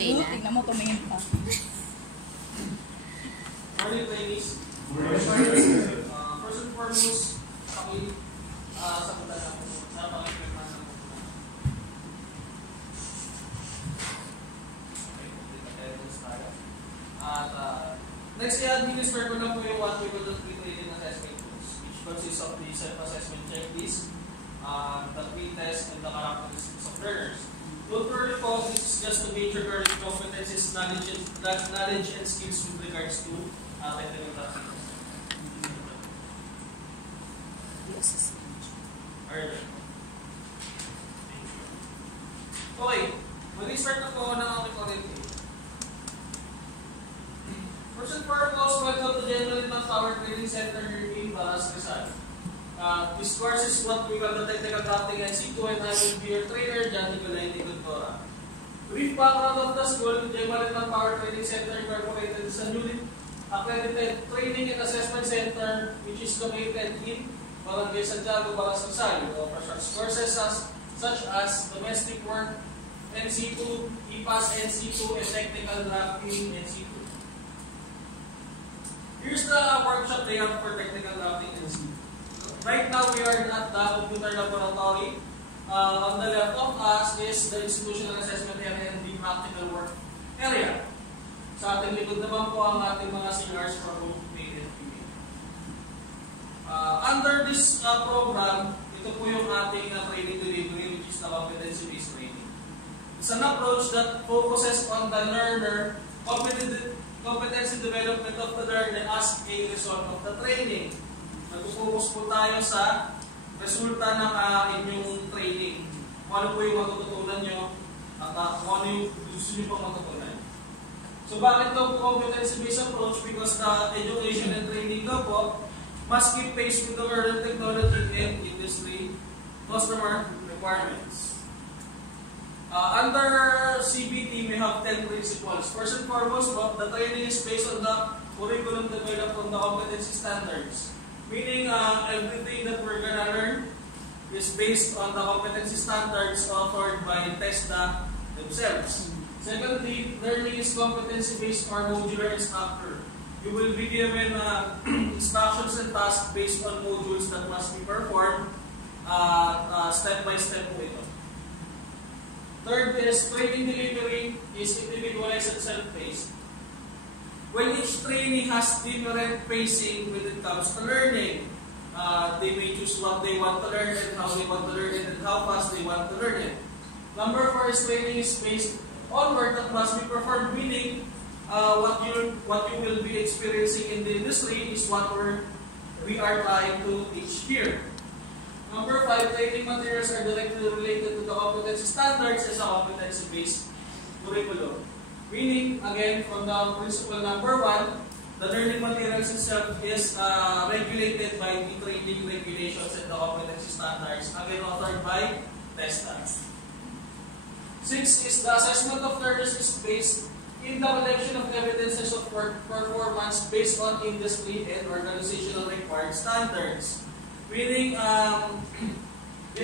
Play na. Tingnan mo, tumingin pa. Morning, ladies. First and foremost, sagutan ako sa pag-implement ng next, i-administer ko lang po yung what we call the pre-training assessment tools, which consists of the self-assessment checklist, the pre-test, and the characteristics of learners. Don't worry po, this is just to gauge your current competencies, knowledge and skills with regards to technical practice. Okay, mag-start na po ng aking orientation. First and foremost, welcome to General Inman Power Training Center here in Balas, Rizal. This course is what we call the Technical Drafting NC2, and I will be your trainer, John Nicolay Nicodora. Brief background of the school: General Inman Power Training Center incorporated is a newly accredited training and assessment center which is located in Barangay Santiago, Balas, Rizal. It offers courses such as domestic work, NC2, IPAS NC2, and technical drafting NC2. Here's the workshop layout for technical drafting NC2. Right now, we are at the computer laboratory. On the left of us is the institutional assessment area and the practical work area. Sa ating likod naman po ang ating mga CRs for both male and female. Under this program, ito po yung ating training delivery, which is the competency-based training. It's an approach that focuses on the learner, competency development of the learner as a result of the training. Nag-focus po tayo sa resulta ng inyong training. Kung ano po yung matututunan nyo at kung ano yung gusto nyo pang matutunan. So bakit daw po competency-based approach? Because the education and training daw po must keep pace with the current technology and industry customer requirements. Under CBT, we have 10 principles. First and foremost, the training is based on the curriculum developed on the competency standards. Meaning, everything that we're gonna learn is based on the competency standards offered by TESDA themselves. Secondly, learning is competency-based or modular in structure. You will be given instructions and tasks based on modules that must be performed step by step po ito. Third is training delivery is individualized and self-paced. When each trainee has different pacing when it comes to learning, they may choose what they want to learn and how they want to learn it and how fast they want to learn it. Number 4 is training is based on work that must be performed, meaning what you will be experiencing in the industry is what we are trying to teach here. Number 5, training materials are directly related to the competency standards as a competency-based curriculum. Meaning, again, from the principle number 1, the learning materials itself is regulated by the training regulations and the competency standards, again authored by TESDA. 6 is the assessment of learners is based in the collection of evidences of performance based on industry and organizational required standards. Meaning, the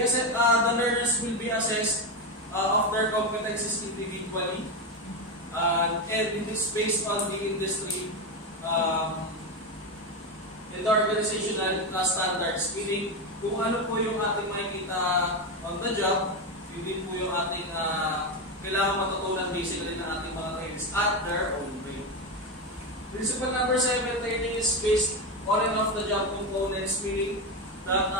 learners will be assessed of their competencies individually. And it is based on the industry and the organizational standards. Meaning, kung ano po yung ating makikita on the job, yun din po yung ating kailangan matutunan basically ng ating mga trainees at their own rate. Principle number 7, training is based on and off the job components, meaning that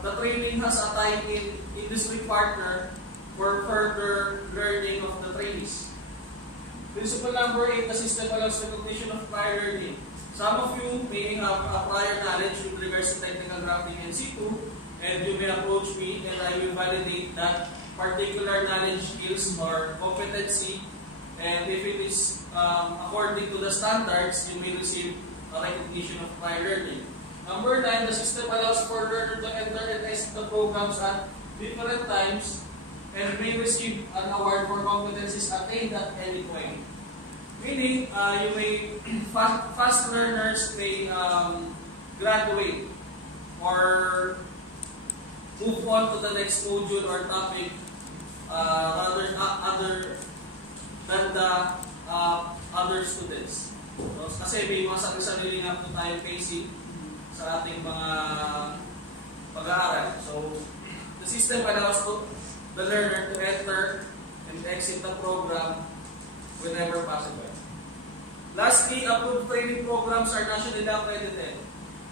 the training has a tie-in industry partner for further learning of the trainees. Principle number 8, the system allows recognition of prior learning. Some of you may have a prior knowledge with regards to technical drafting NC2, and you may approach me and I will validate that particular knowledge, skills, or competency, and if it is according to the standards, you may receive a recognition of prior learning. Number 9, the system allows for learner to enter and test the programs at different times and may receive an award for competencies attained at any point. Meaning, you may fast learners may graduate or move on to the next module or topic other than the the other students. So, kasi may mga sarili nga po tayong facing sa ating mga pag-aaral. So, the system allows the learner to enter and exit the program whenever possible. Lastly, approved training programs are nationally accredited.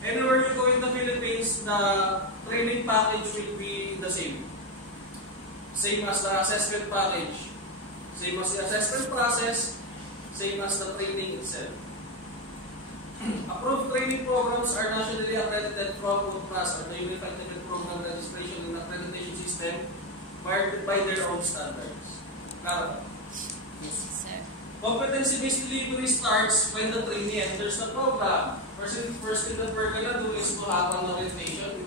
Anywhere you go in the Philippines, the training package will be the same. Same as the assessment package. Same as the assessment process. Same as the training itself. Approved training programs are nationally accredited from UTRAS, or the Unified Training Program Registration and Accreditation System, by their own standards. Claro? Yes, sir. Competency-based delivery starts when the trainee enters the program. First thing that we're gonna do is to have an orientation,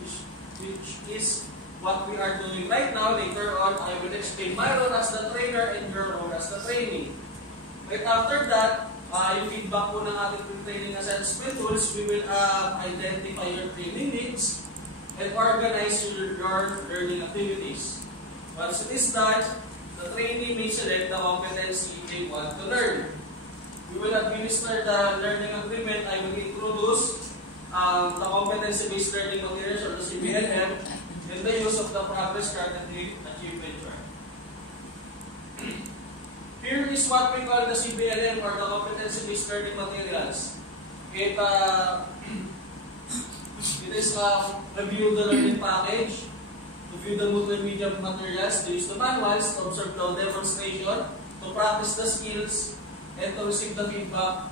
which is what we are doing right now. Later on, I will explain my role as the trainer and your role as the trainee. Right after that, yung feedback po ng ating training assessment tools, we will identify your training needs and organize your learning activities. Once it is done, the trainee may select the competency they want to learn. We will administer the learning agreement. I will introduce the competency-based learning materials, or the CBLM, and the use of the progress chart and the achievement chart. Here is what we call the CBLM, or the competency-based learning materials. It is review the learning package, to view the multimedia materials, to use the manuals, to observe the demonstration, to practice the skills, and to receive the feedback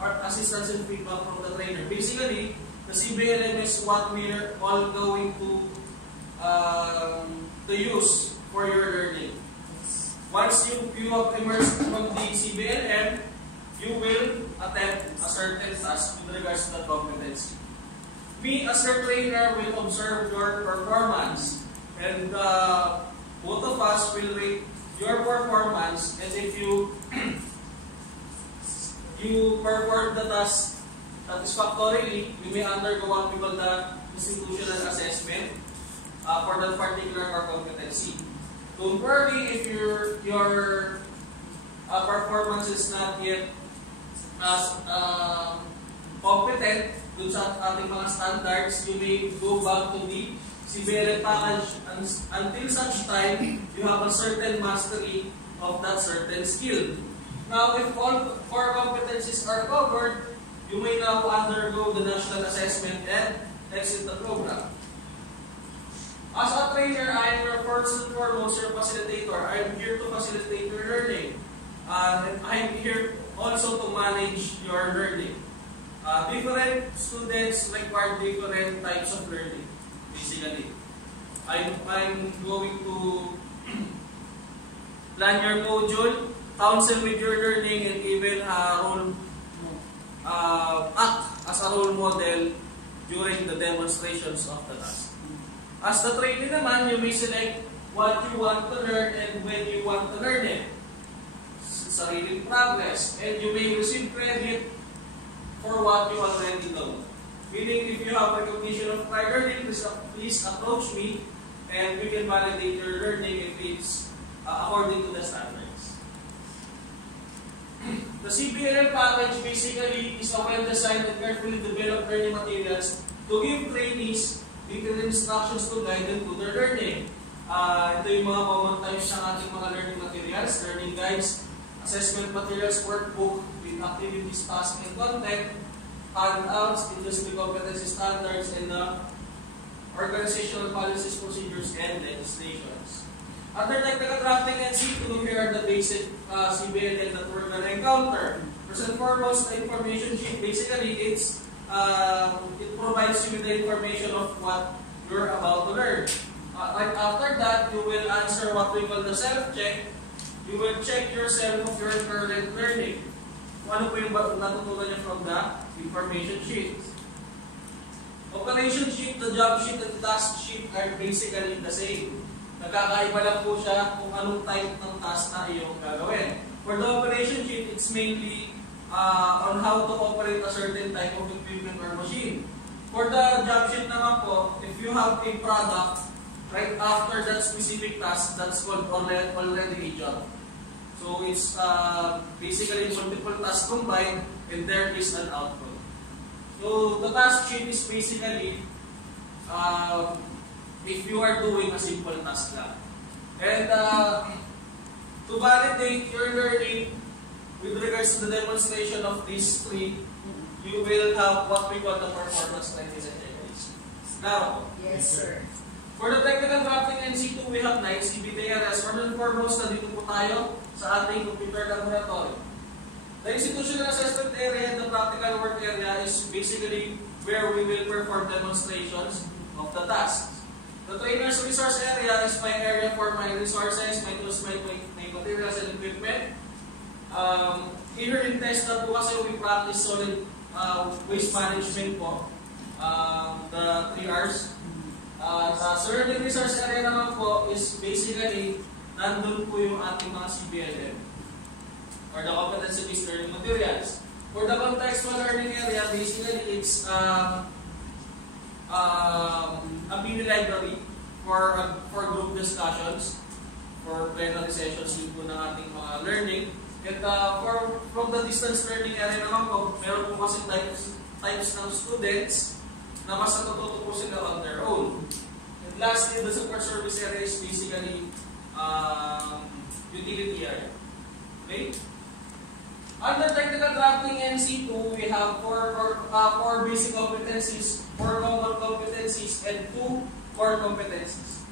or assistance and feedback from the trainer. Basically, the CBLM is what we are all going to use for your learning. Once you have immersed from the CBLM, you will attempt a certain task with regards to the competency. We, as your trainer, will observe your performance, and both of us will rate your performance, and if you perform the task satisfactorily, you may undergo what we call the institutional assessment for that particular competency. Don't worry if your performance is not yet as competent dun sa ating mga standards. You may go back to the CBLM package until such time you have a certain mastery of that certain skill. Now, if all 4 competencies are covered, you may now undergo the national assessment and exit the program. As a trainer, I am your first and foremost your facilitator. I am here to facilitate your learning. And I am here also to manage your learning. Different students require different types of learning, basically. I'm going to plan your module, counsel with your learning, and even act as a role model during the demonstrations of the task. As the trainee naman, you may select what you want to learn and when you want to learn it. Sariling progress. And you may receive credit for what you already know. Meaning, if you have recognition of prior learning, please approach me and we can validate your learning if it's according to the standards. The CBLM package basically is a well-designed and carefully developed learning materials to give trainees detailed instructions to guide them to their learning. Ito yung mga common types ng ating mga learning materials, learning guides, assessment materials, workbook with activities, tasks, and content, handouts, industry competency standards, and organizational policies, procedures, and legislations. Under technical drafting and C2, here are the basic CBLM that we're going to encounter. First and foremost, the information sheet. Basically, it provides you with the information of what you're about to learn. Right after that, you will answer what we call the self-check. You will check yourself of your current learning. Ano po yung natutunan niyo from the information sheet? Operation sheet, the job sheet, and the task sheet are basically the same. Nagkakaiba lang po siya kung anong type ng task na iyong gagawin. For the operation sheet, it's mainly on how to operate a certain type of equipment or machine. For the job sheet naman po, if you have a product, right after that specific task, that's called already a job. So it's basically multiple tasks combined, and there is an output. So the task sheet is basically if you are doing a simple task lang. And to validate your learning with regards to the demonstration of these three, you will have what we call the performance criteria checklist. Now, yes, sir. For the technical drafting NC2, we have 9 CBTRS. First and foremost, nandito po tayo sa ating computer laboratory. The institutional assessment area and the practical work area is basically where we will perform demonstrations of the tasks. The trainer's resource area is my area for my resources, my tools, my materials and equipment. Here in test na po kasi we practice solid waste management po, the 3 R's. Sa learning resource area naman po is basically nandun po yung ating mga CBLM or the competency-based learning materials. For the contextual learning area, basically it's a mini library for group discussions, for plenary sessions yun po ng ating mga learning. And from the distance learning area naman po, meron po kasi types ng students na mas natututo po sila on their own. And lastly, the support service area is basically utility area. Okay? Under technical drafting NC2, we have four basic competencies, 4 common competencies, and 2 core competencies.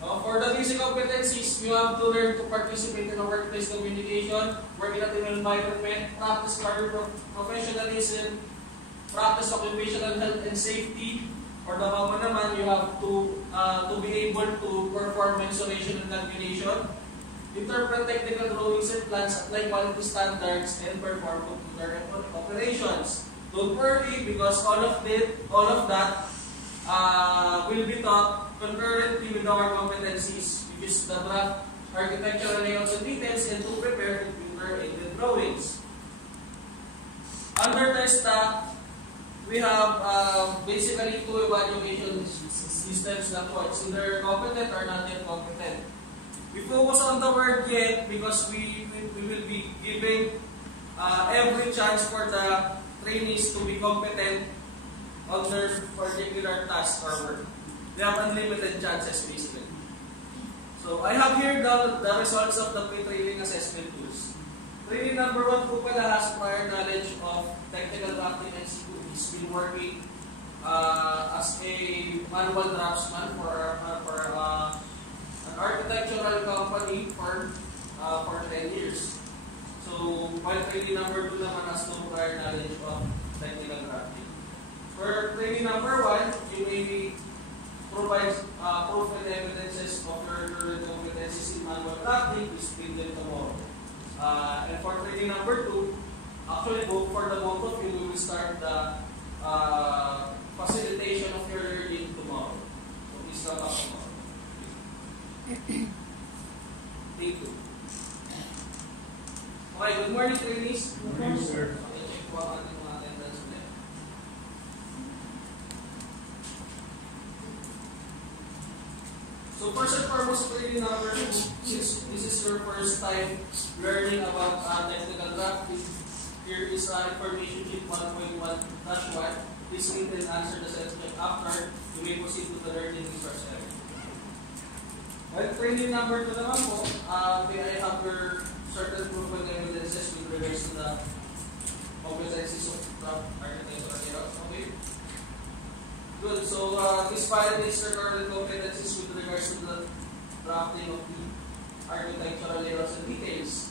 For the basic competencies, you have to learn to participate in a workplace communication, work in a team environment, practice career professionalism, practice occupational health and safety. For the common naman, you have to be able to perform mensuration and calculation, interpret technical drawings and plans, apply quality standards, and perform computer operations. Don't worry, because all of that will be taught concurrently with our competencies, which is the draft, architectural layouts and details, and to prepare computer-aided drawings. Under TESTA, we have basically 2 evaluation systems na po. It's either competent or not yet competent. We focus on the word yet because we will be giving every chance for the trainees to be competent on their particular task or work. They have unlimited chances basically. So I have here the results of the pre-training assessment tools. Training number 1 po pala has prior knowledge of technical drafting and NC2. He's been working as a manual draftsman for an architectural company for 10 years. So while training number 2 naman has no prior knowledge of technical drafting. For training number 1, you may provide proof and evidences of your current competencies in manual drafting. Please bring them tomorrow. And for training number 2, actually both for the both of you, we will start the facilitation of your learning tomorrow. So please come up tomorrow. Thank you. Okay, good morning trainees. Good morning, sir. Okay, check po ang ating mga attendance ulit. So first and foremost, training number 2, since this is your first time learning about technical drafting, here is information sheet 1.1-1. Please read and answer the self-check after you may proceed to the learning resource area. Well, training number 2 naman po, may I have your certain proof and evidences with regards to the competencies of draft architectural layouts. Okay? Good. So, this validates your current competencies with regards to the drafting of the architectural layouts and details.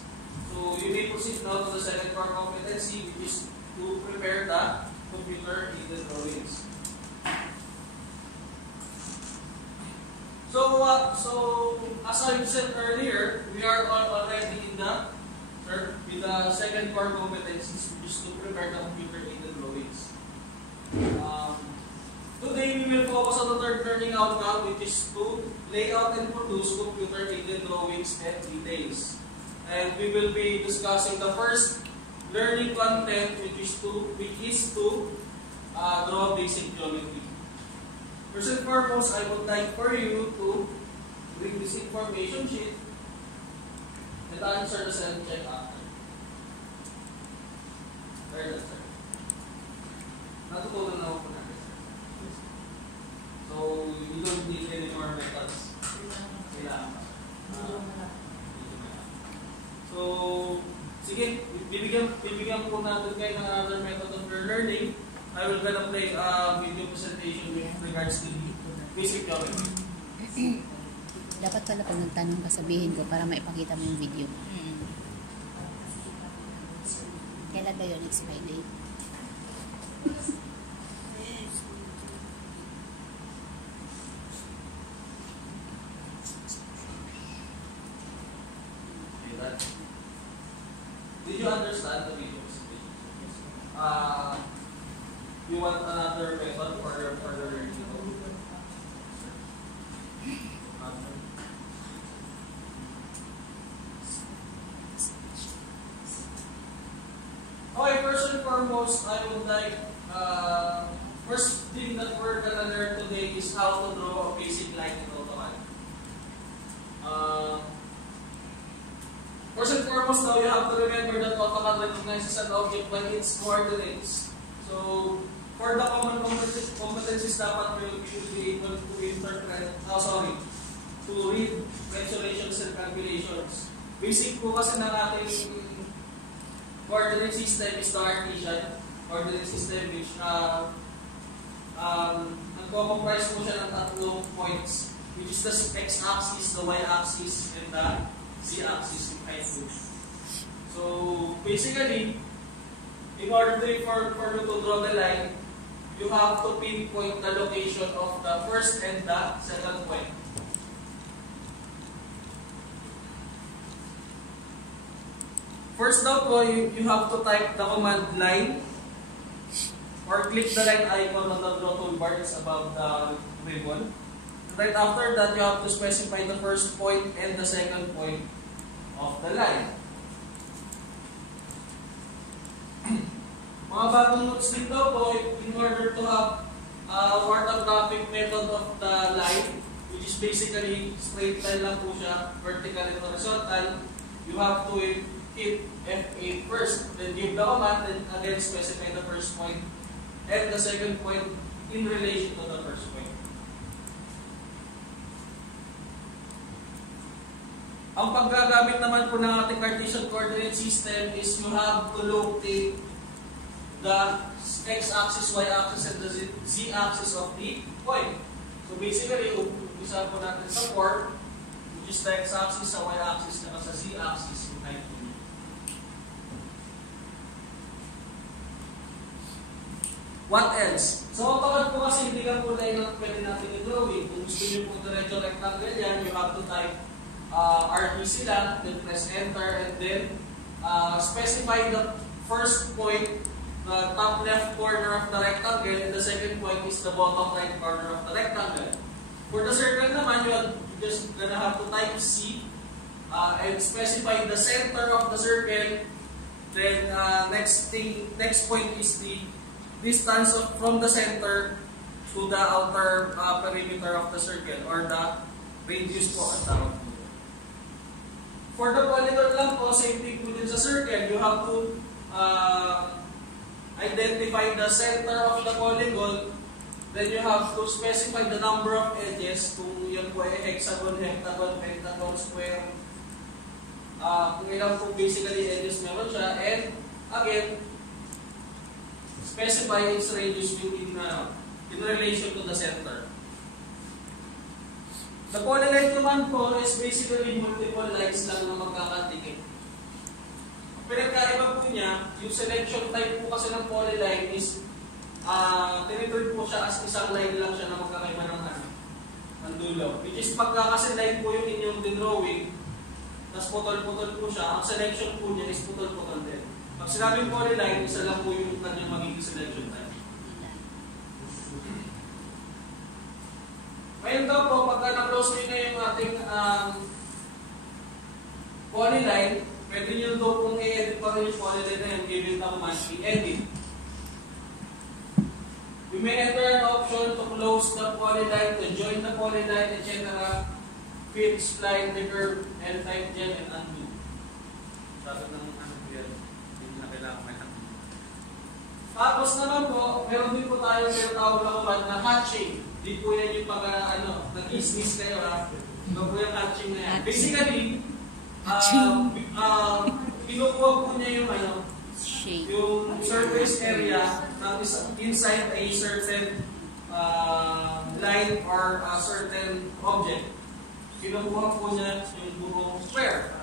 So, you may proceed now to the second core competency, which is to prepare the computer-aided drawings. So as I said earlier, we are already in with the second core competencies, which is to prepare the computer-aided drawings. Today, we will focus on the third learning outcome, which is to lay out and produce computer-aided drawings and details. And we will be discussing the first learning content, which is to draw basic geometry. First and foremost, I would like for you to read this information sheet. and answer the self check after. Very good, sir. Natutunan na ako po natin, sir. So, you don't need any more methods. Kailangan pa, sir. So, sige, bibigyan po natin kayo ng another method of your learning. I will gonna play a video presentation with regards to the basic geometry. Dapat pala pag nagtanong ka, sabihin ko para maipakita mo yung video. Kailan ba yun? Next Friday? Did you understand the video presentation? You want another method for your further learning? Okay, first and foremost, I would like, first thing that we're gonna learn today is how to draw a basic line in AutoCAD. First and foremost, now you have to remember that AutoCAD recognizes an object by its coordinates. So, for the common competencies, dapat we will be able to interpret, to read mensurations and calculations. Basic po kasi ng ating coordinate system is the Cartesian coordinate system, which nagko-comprise po siya ng tatlong points, which is the x-axis, the y-axis, and the z-axis in height. So, basically, in order for you to draw the line, you have to pinpoint the location of the first and the second point. First daw po, you have to type the command line or click the line icon on the draw toolbar above the ribbon. Right after that, you have to specify the first point and the second point of the line. Mga bagong notes dito po, in order to have orthographic method of the line, which is basically straight line lang po siya, vertical and horizontal, you have to hit F8 first, then give the command, then again specify the first point and the second point in relation to the first point. Ang paggagamit naman po ng ating Cartesian coordinate system is you have to locate the x-axis, y-axis, and the z-axis of the point. So basically, umpisa po natin sa 4, which is the x-axis, sa y-axis, at sa z-axis. What else? So, AutoCAD po kasi hindi lang po na yung pwede natin i-drawing. Kung gusto nyo po diretso rectangle yan, you have to type RTC lang, then press enter, and then specify the first point, the top left corner of the rectangle, and the second point is the bottom right corner of the rectangle. For the circle naman, you're just gonna have to type C and specify the center of the circle. Then next point is the distance from the center to the outer perimeter of the circle, or the radius po ang tawag po. For the polygon lang po, same thing po din sa circle. You have to identify the center of the polygon, then you have to specify the number of edges, kung yan po ay hexagon, heptagon, pentagon, square, kung ilang po basically edges meron siya, and again, specify its radius in relation to the center. The polyline command po is basically multiple lines lang na magkakatikit. Pinagkaiba po niya, yung selection type po kasi ng polyline is tinitreat po siya as isang line lang siya na magkakaiba ng dulo. Which is pagka kasi line po yung inyong drawing, tapos putol-putol po siya, ang selection po niya is putol-putol din. Pag sinabing polyline, isa lang po yung kanyang magiging selection type. Ngayon daw po, pagka na-close nyo na yung ating polyline, pwede nyo daw pong i-edit pa rin yung polyline na yung given na command, i-edit. You may enter an option to close the polyline, to join the polyline, etc. Fit, spline, recurve, and type gen, and undo. Tapos naman po, meron din po tayo tinatawag na command na hatching. Di po yan yung pag, nag-isnis kayo ha. Ito po yung hatching na yan. Basically, kinukuha po niya yung yung surface area na inside a certain line or a certain object. Kinukuha po niya yung buong square.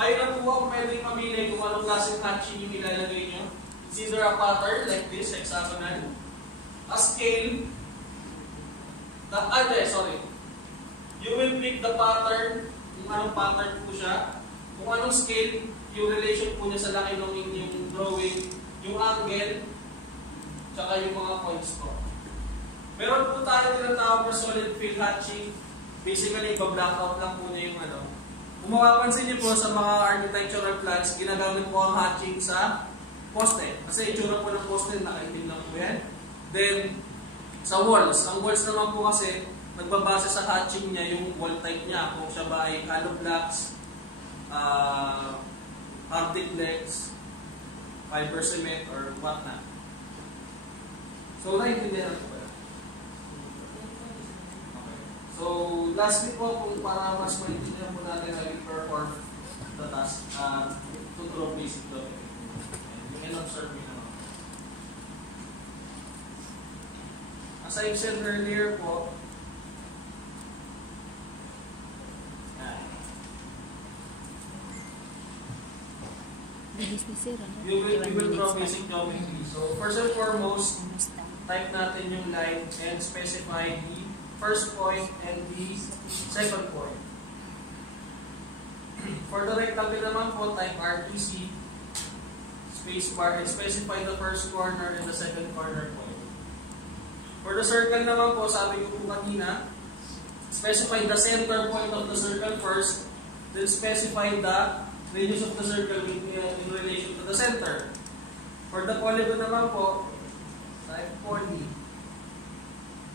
Kayo na po ang pwedeng mamili kung anong klaseng hatching yung ilalagay niyo. It's either a pattern like this, hexagonal, a scale, you will pick the pattern, kung anong pattern po siya, kung anong scale, yung relation po niya sa laki ng inyong drawing, yung angle, tsaka yung mga points po. Meron po tayo tinatawag na solid fill hatching. Basically, iba-blackout lang po niya yung Kung mapapansin niyo po sa mga architectural plans, ginagamit po ang hatching sa poste. Kasi itsura po ng poste, nakaitim lang po yan. Then, sa walls. Ang walls naman po kasi, nagbabase sa hatching niya yung wall type niya. Kung siya ba ay hollow blocks, Arctic-lex, fiber cement, or whatnot. So, naiintindihan po ba? Okay. So, lastly po, kung para mas maintindihan po natin na i-perform the task, to basic document. You can observe me naman. As I've said earlier po, you will draw basic geometry. So, first and foremost, type natin yung line and specify the first point and the second point. For the rectangle naman po, type RTC, spacebar, and specify the first corner and the second corner point. For the circle naman po, sabi ko po kanina, specify the center point of the circle first, then specify the radius of the circle in relation to the center. For the polygon naman po, type poly.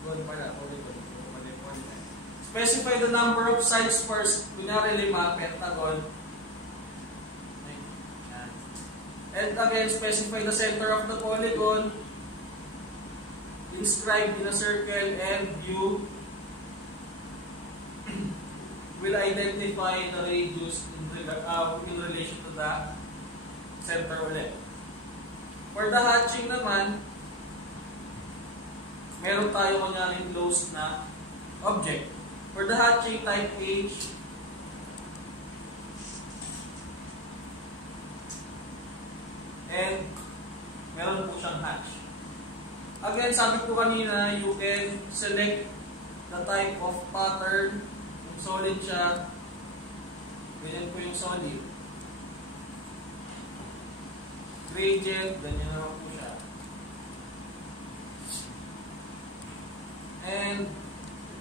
Polygon. Specify the number of sides first. Kunyari 5, pentagon. And again, specify the center of the polygon. Inscribe in a circle, and you will identify the radius in relation to the center ulit. For the hatching naman, meron tayo kunyaring closed na object. For the hatching, type H, and meron po siyang hatch. Again, sabi ko kanina, you can select the type of pattern. Kung solid siya, ganyan po yung solid. Gradient, ganyan naman po siya. And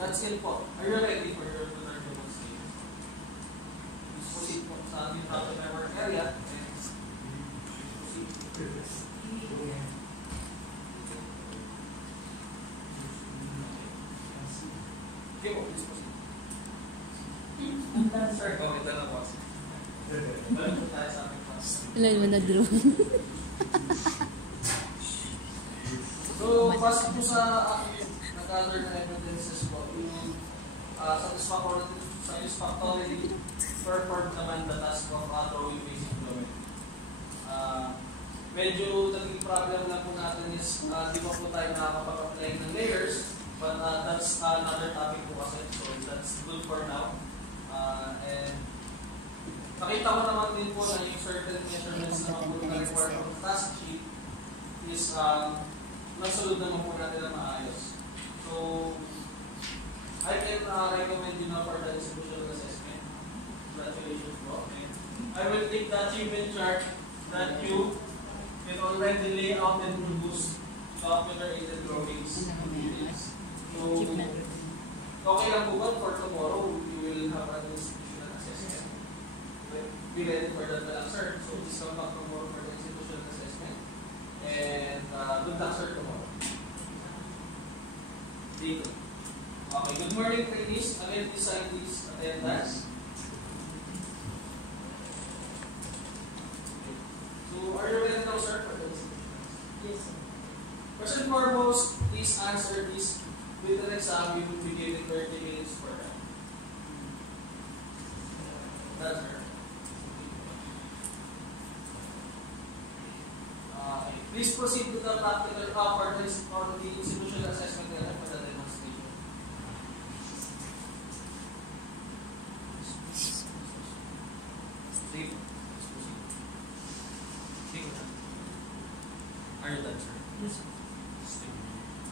that's it po. Are you ready for your tutor demonstration? Please proceed po sa ating work area. Okay po, please proceed. Sir, comment na po. Balik po tayo sa ating class. Wala naman na-draw. So, base po sa nag-other na evidences po, yung satisfactorily performed naman the task of drawing basic geometry. Medyo naging problem lang po natin is di ba po tayo nakakapag-apply ng layers, but that's another topic po kasi, so that's good for now. And nakita ko naman din po na yung certain measurements naman po na required from the task sheet is nasunod naman po natin na maayos. So, I can recommend you now for the institutional assessment. Congratulations po. I will take the achievement chart that you can already lay out and produce computer-aided drawings. So, okay lang po ba for tomorrow? You will have an institutional assessment. Be ready for that lang, sir. So, please come back tomorrow for the institutional assessment. And good luck, sir, tomorrow. Dito. Okay, good morning, trainees. Again, please sign this attendance. So, are you ready now, sir, for the institutional? Yes, sir. First and foremost, please answer this with an exam. You will be given 30 minutes for that. That's her. Please proceed to the practical for the institutional assessment and for the demonstration. Steve, let's proceed. Are you done, sir? Yes, sir.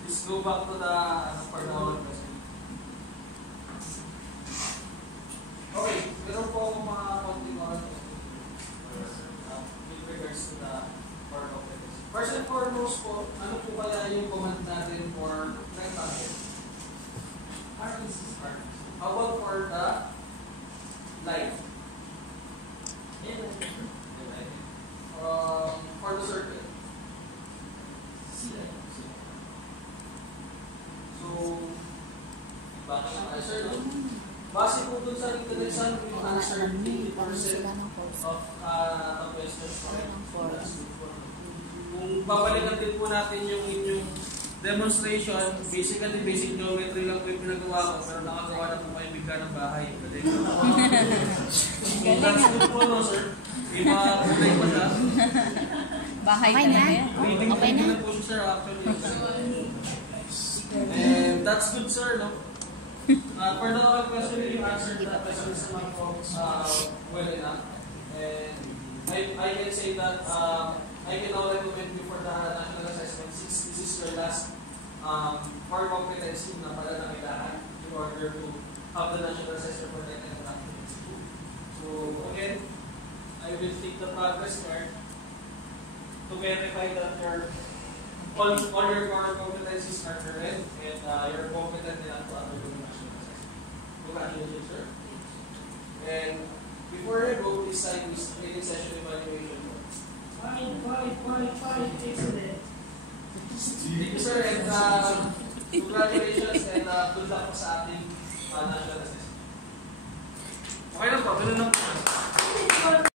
Please go back to the part of the okay, meron po akong mga konting oras with regards to the part of it. First and foremost po, ano po kaya yung command natin for rectangle? How about for the line? For the circle? So, bakit ang answer, no? Base po dun sa written exam, yung answer 80% of the questions correct. Kung babalikan din po natin yung inyong demonstration, basically basic geometry lang po yung pinagawa ko, pero nakagawa na po kayo bigla ng bahay. Galing. That's good po, no, sir? Iba kulay pa siya. Bahay okay na. Reading Okay na. po siya, sir, actually. And that's good, sir, no? For the question, you answered the questions naman po well enough. And I can say that I can now recommend you for the national assessment since this is your last core competency na pala na kailangan in order to have the national assessment for that and that. So again, I will take the progress card to verify that all your core competencies are correct and you're competent enough to undergo the national assessment. Congratulations, sir. And before I go, please sign this training session evaluation. Fine. Excellent. Thank you, sir, and congratulations and good luck po sa ating national assessment. Okay na po, ganun lang po.